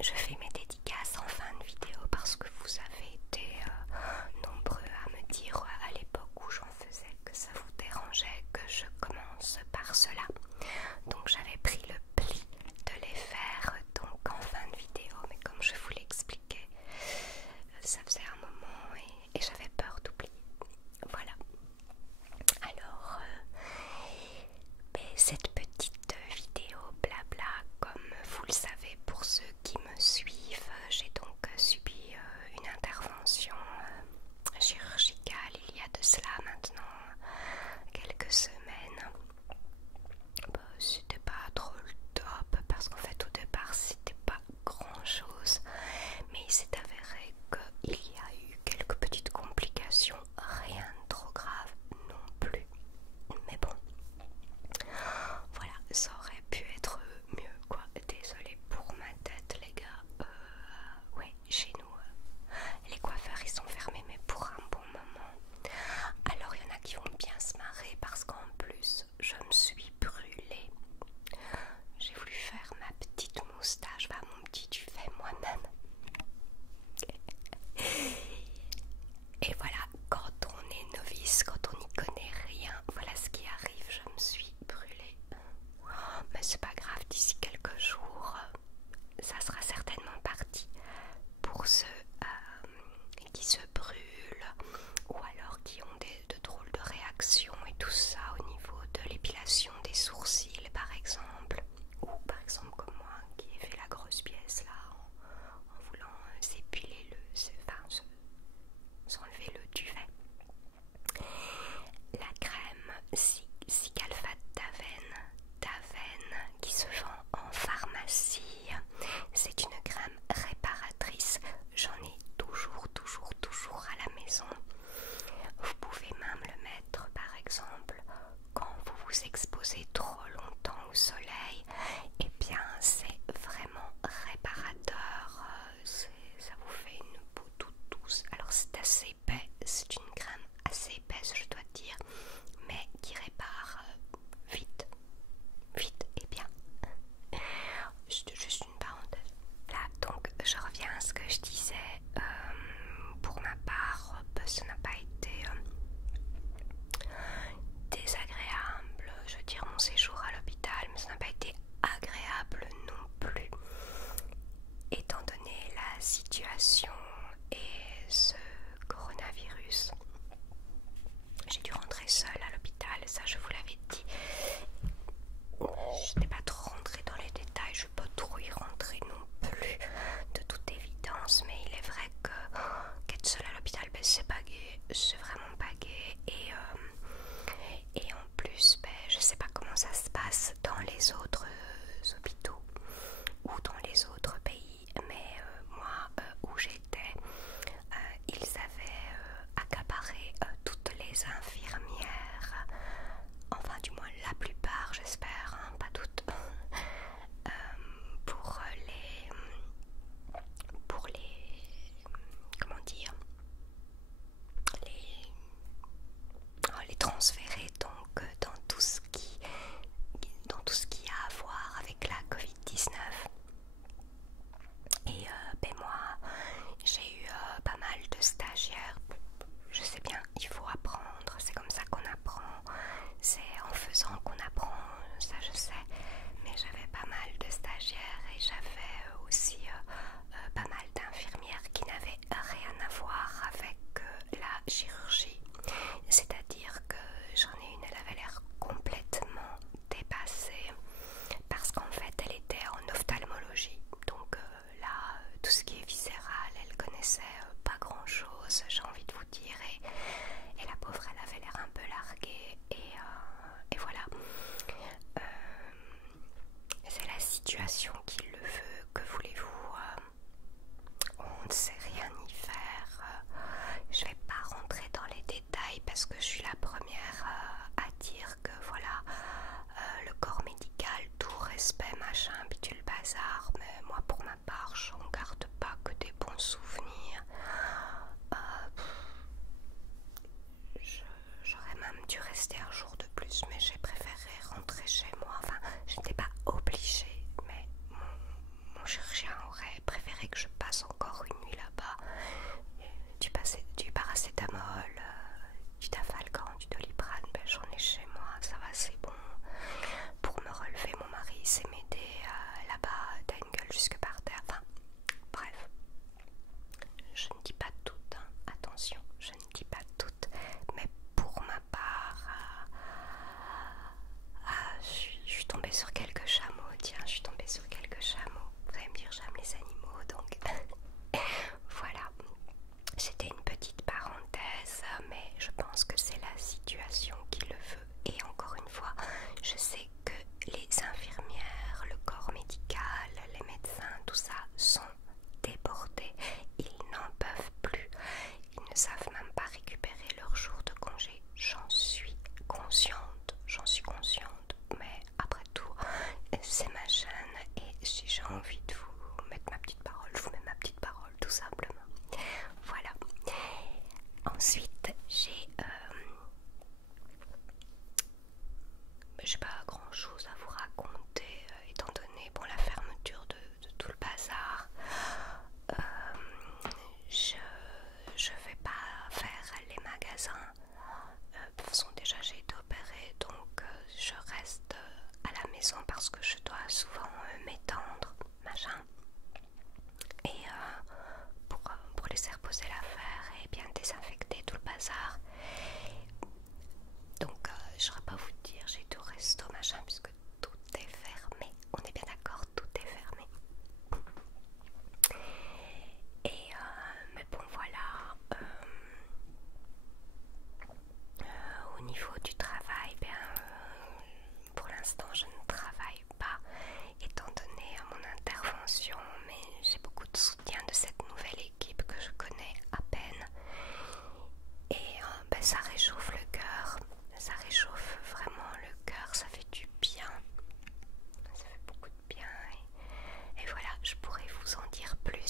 je fais mes dédicaces en fin de vidéo parce que vous avez été nombreux à me dire à l'époque où j'en faisais que ça vous dérangeait que je commence par cela. Donc j'avais pris le pli de les faire donc en fin de vidéo, mais comme je vous l'expliquais, ça faisait un moment et j'avais peur d'oublier. Voilà. Alors, cette petite vidéo blabla, comme vous le savez pour ceux qui me suivent, j'ai donc subi une intervention chirurgicale il y a de cela maintenant quelques semaines. C'était pas trop le top parce qu'en fait au départ c'était pas grand chose, mais il s'est avéré qu'il y a eu quelques petites complications, rien de trop grave non plus, mais bon, voilà, ça aurait pu être mieux quoi. Désolée pour ma tête les gars. Ouais, chez nous les coiffeurs ils sont fermés mais pour un bon moment. Alors il y en a qui vont bien se marrer parce qu'en plus je me suis brûlée. J'ai voulu faire ma petite moustache, enfin mon petit duvet moi-même. Et voilà, quand on est novice, quand on n'y connaît rien, voilà ce qui arrive, je me suis brûlée. Mais c'est pas grave, d'ici quelques jours, ça sera certainement parti. Pour ceux qui se brûlent ou alors qui ont de drôles de réactions et tout ça au niveau de l'épilation des sourcils par exemple, ou par exemple comme moi qui ai fait la grosse pièce là en voulant s'épiler s'enlever le duvet. La crème Cicalfate d'Avène qui se vend en pharmacie, c'est une crème réparatrice. J'en ai toujours à la maison. Vous pouvez même le mettre par exemple quand vous vous exposez trop longtemps au soleil. Et bien c'est vraiment réparateur, ça vous fait une peau toute douce. Alors c'est assez épais, c'est une crème assez épaisse je dois dire, mais qui répare vite et bien. Juste une parenthèse. Là donc je reviens à ce que je disais. Pour ma part, ça n'a pas été désagréable, je veux dire mon séjour à l'hôpital, mais ça n'a pas été agréable non plus, étant donné la situation et ce coronavirus. J'ai dû rentrer seule à l'hôpital, ça je vous l'avais dit. Je n'ai pas trop rentré dans les détails, je ne vais pas trop y rentrer non plus, de toute évidence, mais il est vrai que qu'être seule à l'hôpital, ben, c'est pas gai, c'est vraiment pas gai, et en plus, ben, je sais pas comment ça se passe dans les autres hôpitaux ou dans les autres pays, mais moi où j'étais, ils avaient accaparé toutes les infirmières, enfin du moins la plupart j'espère, hein, pas toutes, pour les comment dire, les transférer donc dans tout ce qui a à voir avec la Covid-19. Et ben moi j'ai eu pas mal de stagiaires. Je sais bien, il faut apprendre, c'est comme ça qu'on apprend, c'est en faisant qu'on apprend, ça je sais, mais j'avais pas mal de stagiaires et j'avais aussi pas mal d'infirmières qui n'avaient rien à voir avec la chirurgie. C'est-à-dire que j'en ai une, elle avait l'air complètement dépassée parce qu'en fait elle était en ophtalmologie, donc là tout ce qui est viscéral elle connaissait pas grand chose, j'ai envie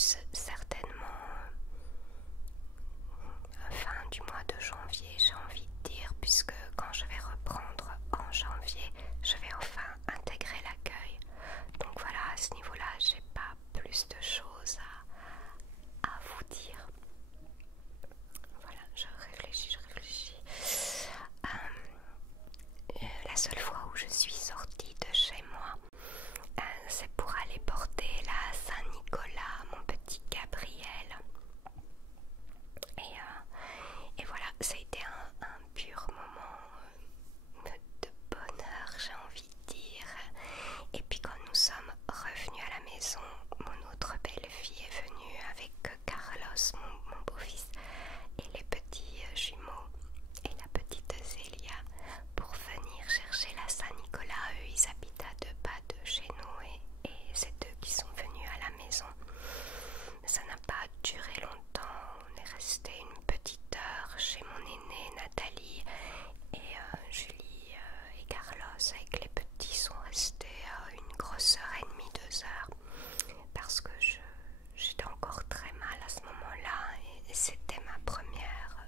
plus certainement fin du mois de janvier, j'ai envie de dire, puisque quand je vais reprendre en janvier, je vais enfin intégrer l'accueil. Donc voilà, à ce niveau-là, j'ai pas plus de choses à vous dire. Voilà, je réfléchis. La seule fois où je suis sortie de chez moi, c'est pour aller porter la Saint-Nicolas, mon petit Gabriel. Et voilà, ça a été un pur moment de bonheur, j'ai envie de dire. Et puis quand nous sommes revenus à la maison, mon autre belle-fille est venue avec Carlos, mon beau-fils, et les petits jumeaux et la petite Zélia pour venir chercher la Saint-Nicolas. Eux, ils habitent à 2 pas de chez nous et c'est eux qui sont venus à la maison. Ça n'a pas duré longtemps, on est resté une petite heure chez mon aînée Nathalie et Julie et Carlos avec les petits sont restés une grosse heure et demie, 2 heures parce que j'étais encore très mal à ce moment-là et c'était ma première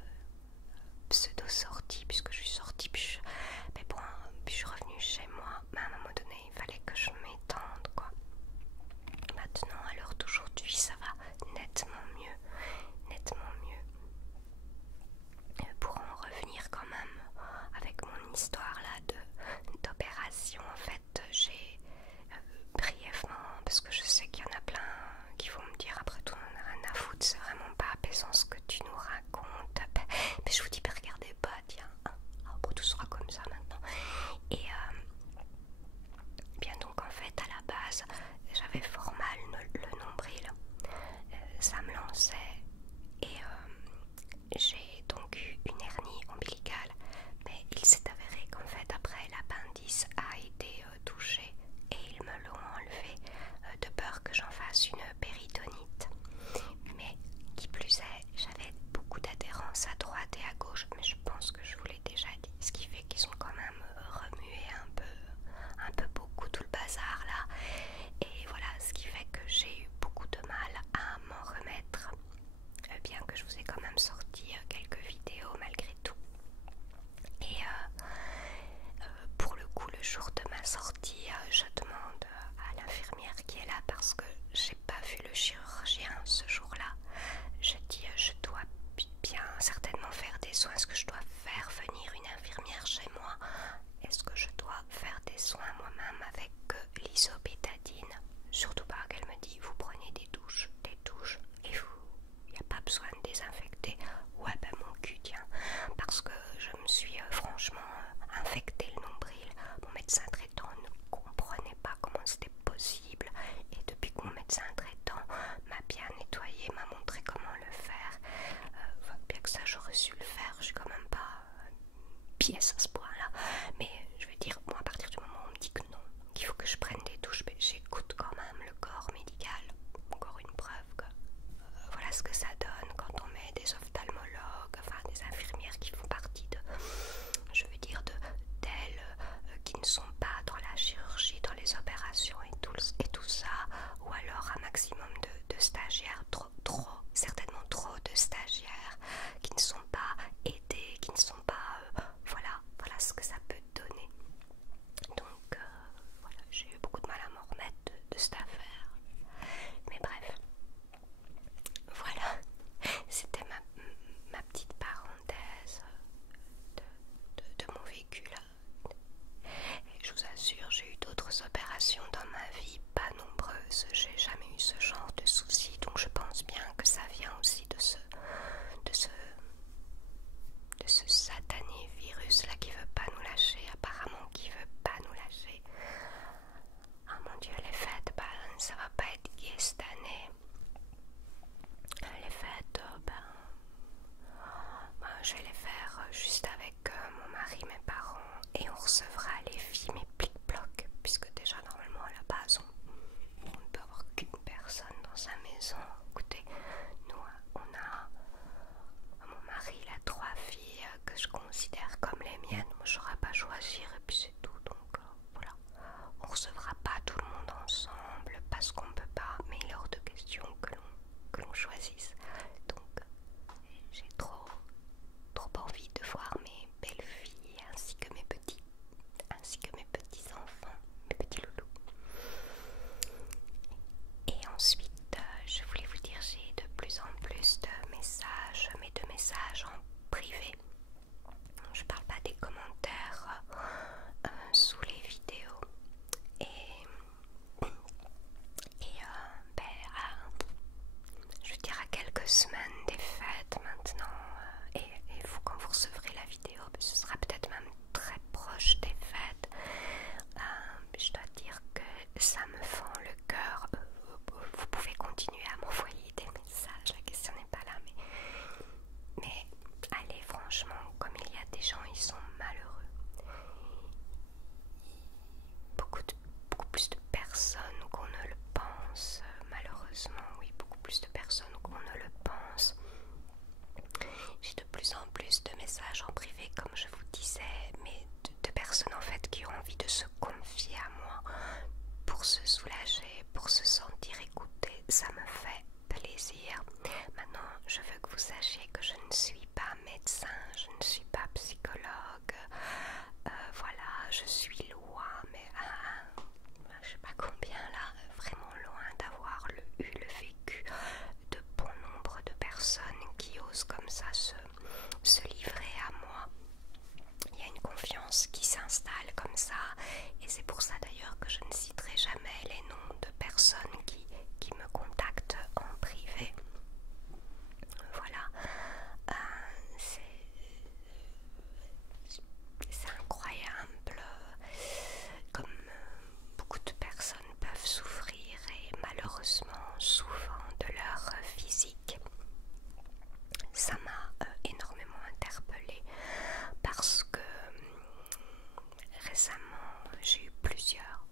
pseudo-sortie puisque je suis sortie puis je suis revenue chez moi, mais à un moment donné il fallait que je m'étende quoi. Maintenant à l'heure d'aujourd'hui ça va nettement mieux. Pour en revenir quand même avec mon histoire là d'opération, en fait j'ai brièvement, parce que je sais qu'il y en a plein qui vont me dire après tout on a rien à foutre, c'est vraiment pas apaisant ce que tu nous racontes, mais je vous dis pas regardez pas, tiens, bon, tout sera comme ça maintenant. Et bien donc en fait à la base j'avais fort mal le nombril, ça me lançait et j'ai donc eu une hernie ombilicale, mais il s'est avéré qu'en fait après l'appendice a été touché et ils me l'ont enlevé de peur que j'en fasse une péritonite. Mais qui plus est, j'avais beaucoup d'adhérence à droite et à gauche, mais je pense que je vous l'ai déjà dit, ce qui fait qu'ils ont quand même remué un peu beaucoup tout le bazar là. Et voilà, ce qui fait que j'ai eu beaucoup de mal à m'en remettre, bien que je vous ai quand même sorti quelques vidéos malgré tout. Et pour le coup, le jour de ma sortie, je demande à l'infirmière qui est là parce que j'ai pas vu le chirurgien ce jour-là. Je dis je dois bien certainement faire des soins. Est-ce que je dois faire venir une infirmière chez moi? Est-ce que je dois faire des soins moi-même avec l'isobétadine? Surtout pas qu'elle me dit vous prenez des douches et vous, il n'y a pas besoin de désinfecter. Ouais ben mon cul tiens, parce que je me suis franchement infecté le nombril. Mon médecin traitant ne comprenait pas comment c'était possible et depuis que mon médecin traitant m'a bien nettoyé, m'a montré comment le faire, bien que ça j'aurais su le faire, je suis quand même pas pièce à ce point là, mais je veux dire moi à partir du moment où on me dit que non, qu'il faut que je prenne des douches, ben, j'écoute quand même le corps médical. Encore une preuve que voilà ce que ça donne quand on met des ophtalmologues, enfin des infirmières qui font partie de, je veux dire d'elles qui ne sont pas dans la chirurgie, dans les opérations et tout ça, ou alors un maximum de stagiaires, certainement trop de stagiaires qui ne sont pas aidés, qui ne sont pas voilà ce que ça peut donner. Donc voilà, j'ai eu beaucoup de mal à m'en remettre de cette affaire, mais bref, voilà, c'était ma petite parenthèse de mon vécu là. Et je vous assure, j'ai eu d'autres opérations dans ma vie, pas nombreuses, j'ai jamais eu ce genre de soucis, donc je pense bien que ça vient aussi de ce satané virus là qui veut pas nous lâcher, apparemment qui veut pas nous lâcher. Ah mon dieu, les fêtes, ça va pas être gai cette année. Les fêtes, je vais les faire juste avec mon mari, mes parents, et on recevra les filles, mes plic-ploc, puisque déjà normalement à la base on ne peut avoir qu'une personne dans sa maison. Écoutez, nous on a mon mari, il a 3 filles que je considère comme les miennes. Moi je n'aurais pas choisir et puis c'est tout, donc voilà. On recevra pas tout le monde ensemble parce qu'on peut pas, mais il est hors de question que l'on choisisse. Donc j'ai trop envie de voir mes belles filles ainsi que mes petits enfants, mes petits loulous. Et ensuite, je voulais vous dire, j'ai de plus en plus de messages, mais de messages en privé. Je parle pas des commentaires sous les vidéos. Et je veux dire, à quelques semaines des fêtes maintenant, et vous, quand vous recevrez la vidéo, ce sera peut-être même très proche des fêtes. Je dois dire que ça me fend le cœur. Vous pouvez continuer à m'envoyer des messages, la question n'est pas là, mais allez, franchement, comme il y a des gens, ils sont malheureux. Beaucoup plus de personnes qu'on ne le pense, malheureusement, oui, beaucoup plus de personnes qu'on ne le pense. J'ai de plus en plus de messages en privé, comme je vous disais, mais de personnes en fait qui ont envie de se confier à moi pour se soulager, pour se sentir écoutées. Ça me fait plaisir. Maintenant, je veux que vous sachiez que je ne suis pas médecin, je ne suis pas psychologue. Voilà, je suis loin, mais je sais pas combien là, vraiment loin d'avoir eu le vécu de bon nombre de personnes qui osent comme ça se livrer à moi. Il y a une confiance qui s'installe comme ça, et c'est pour ça d'ailleurs que je ne citerai jamais les noms de personnes qui me contactent en privé. Voilà, c'est incroyable comme beaucoup de personnes peuvent souffrir, et malheureusement souvent de leur physique. Ça m'a énormément interpellée parce que récemment j'ai eu plusieurs,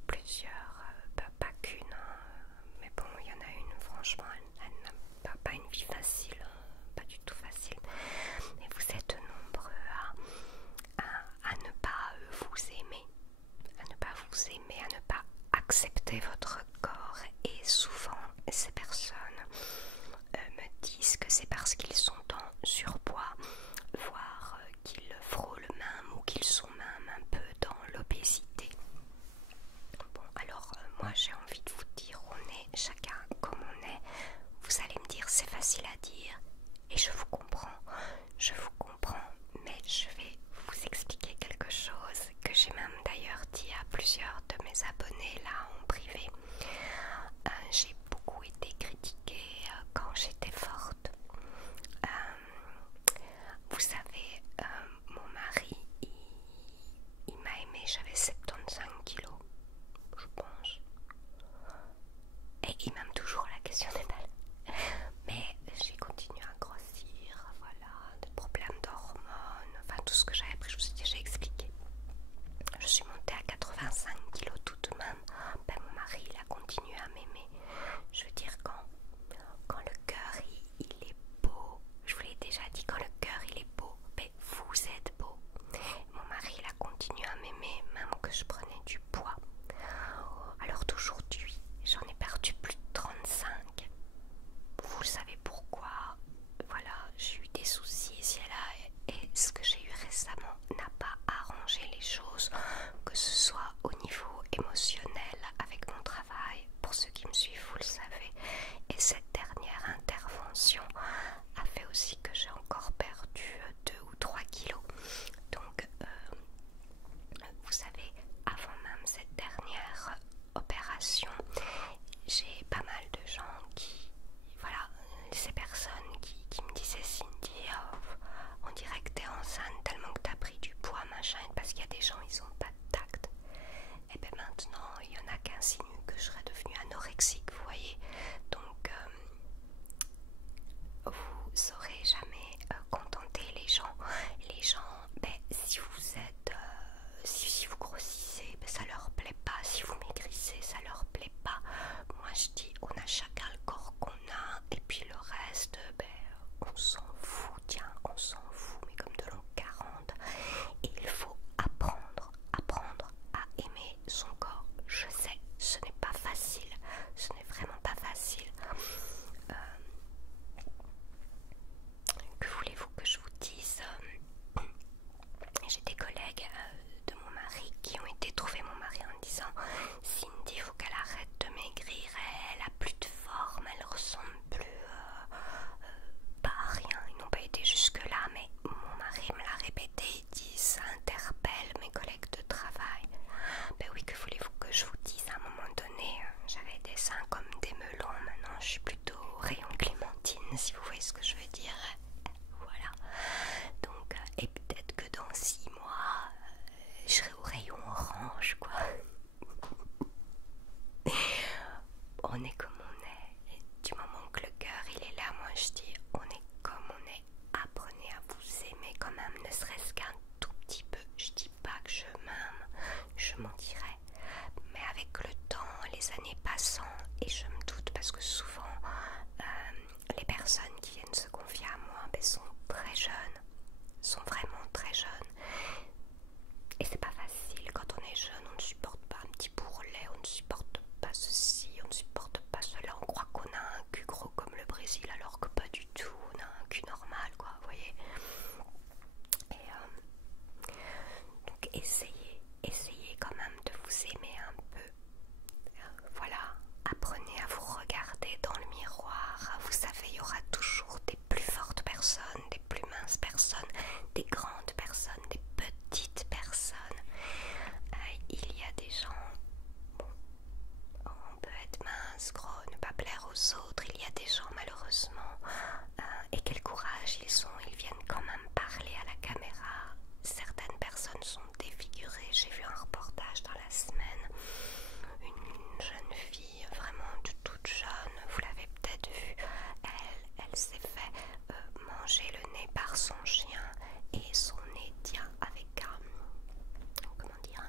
pas qu'une, mais bon, il y en a une, franchement, elle n'a pas une vie facile, pas du tout facile. Mais vous êtes nombreux à ne pas vous aimer, à ne pas accepter votre corps, et souvent ces personnes me disent que c'est parce qu'ils sont en surpoids, voire qu'ils frôlent même ou qu'ils sont même un peu dans l'obésité. Bon, alors moi j'ai envie de vous dire, on est chacun comme on est. Vous allez me dire c'est facile à dire, et je vous comprends, mais je vais vous expliquer quelque chose que j'ai même d'ailleurs dit à plusieurs de mes abonnés là en privé. J'ai beaucoup été critiquée quand j'étais forte. Vous savez, mon mari, il m'a aimée, j'avais 75 kilos, je pense. Et il m'aime toujours, la question n'est pas là. Mais j'ai continué à grossir, voilà, des problèmes d'hormones, enfin tout ce que j'avais pris, je vous ai déjà expliqué. Je suis montée à 85 kilos tout de même. Ben, mon mari, il a continué à m'aimer. Je veux dire, quand le cœur il est beau, je vous l'ai déjà dit, quand le cœur il est beau, ben vous êtes beau. Mon mari, il a continué à m'aimer, même que je prenais du poids. Alors d'aujourd'hui, j'en ai perdu plus de 35. Vous le savez pourquoi. Voilà, j'ai eu des soucis ici et là, et ce que j'ai eu récemment n'a pas arrangé les choses, que ce soit au niveau émotionnel avec mon travail. Pour ceux qui me suivent, vous le savez. Et cette dernière intervention a fait aussi que j'ai encore perdu 2 ou 3 kilos. Donc, vous savez, avant même cette dernière opération, j'ai pas mal de gens qui, voilà, ces personnes qui me disaient Cindy, on dirait que t'es enceinte tellement que t'as pris du poids, machin, parce qu'il y a des gens, ils ont pas de tact. Et bien maintenant, il y en a qui insinuent que je serais devenue anorexique, vous voyez. Donc, vous saurez jamais contenter les gens. Les gens, ben, si vous êtes, si vous grossissez, ben, ça leur plaît pas. Si vous maigrissez, ça leur plaît pas. Moi je dis, on a chacun le corps qu'on a, et puis le reste, ben, on s'en fout, tiens, on s'en fout, mais comme de l'an 40. Et il faut apprendre à aimer son corps. Je sais, ce n'est pas facile, ce n'est vraiment pas facile. Et quel courage ils ont, ils viennent quand même parler à la caméra. Certaines personnes sont défigurées. J'ai vu un reportage dans la semaine, une jeune fille vraiment toute jeune, vous l'avez peut-être vue, elle s'est fait manger le nez par son chien et son nez tient avec comment dire,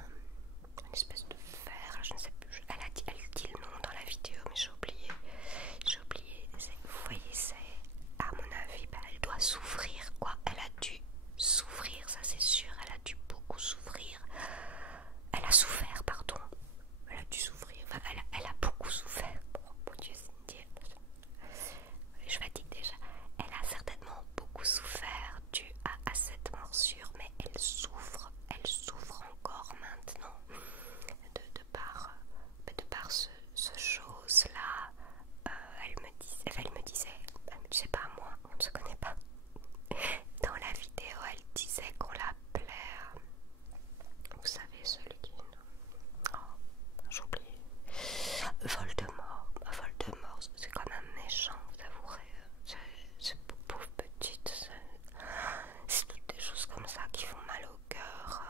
une espèce de fer, je ne sais plus, elle dit le nom dans la vidéo mais j'ai oublié, vous voyez, c'est, à mon avis, elle doit souffrir quoi, elle a dû souffrir, ça c'est sûr, elle a dû beaucoup souffrir, elle a souffert, pardon, elle a dû souffrir, enfin elle a beaucoup souffert, mon Dieu Cindy, je fatigue déjà, elle a certainement beaucoup souffert dû à cette morsure, mais elle souffre encore maintenant de par ce chose-là. Elle me disait pas moi, on ne se connaît pas. Dans la vidéo, elle disait qu'on l'appelait, vous savez, celui qui... Oh, j'ai oublié. Voldemort, c'est quand même méchant, vous avouerez. C'est pauvre petite, c'est toutes des choses comme ça qui font mal au cœur.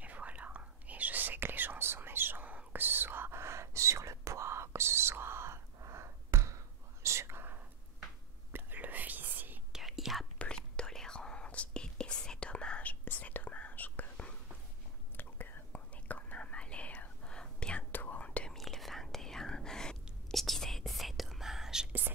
Et voilà. Et je sais que les gens sont méchants, que ce soit sur le poids, que ce soit sur le physique, il n'y a plus de tolérance. Et c'est dommage que on est quand même allé bientôt en 2021. Je disais c'est